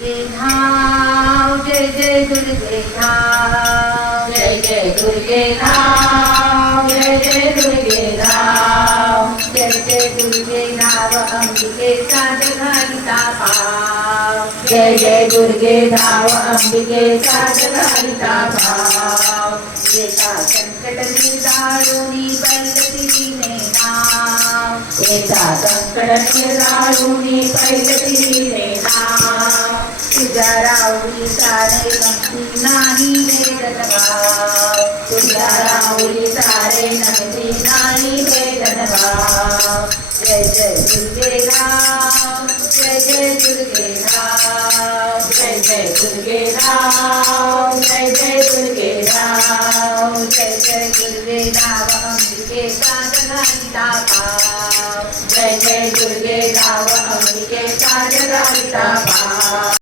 दुर्गे धाव जय जय दुर्गे धाव जय जय दुर्गे धाव जय जय दुर्गे धाव जय जय दुर्गे धाव अंबिकेचा जगहरिता भाव जय जय दुर्गे धाव अंबिकेचा जगहरिता भाव येता संकट निराळूनी पैलतीने नाव येता संकट निराळूनी पैलतीने नाव तुझ्या राऊळी सारे नमती नाही वेदन भाव तुझ्या राऊळी सारे नमती नाही वेदन भाव जय जय दुर्गे धाव जय जय दुर्गे धाव जय जय दुर्गे धाव जय जय दुर्गे धाव जय जय दुर्गे धाव अंबिकेचा जगहरिता भाव जय जय दुर्गे धाव अंबिकेचा जगहरिता भाव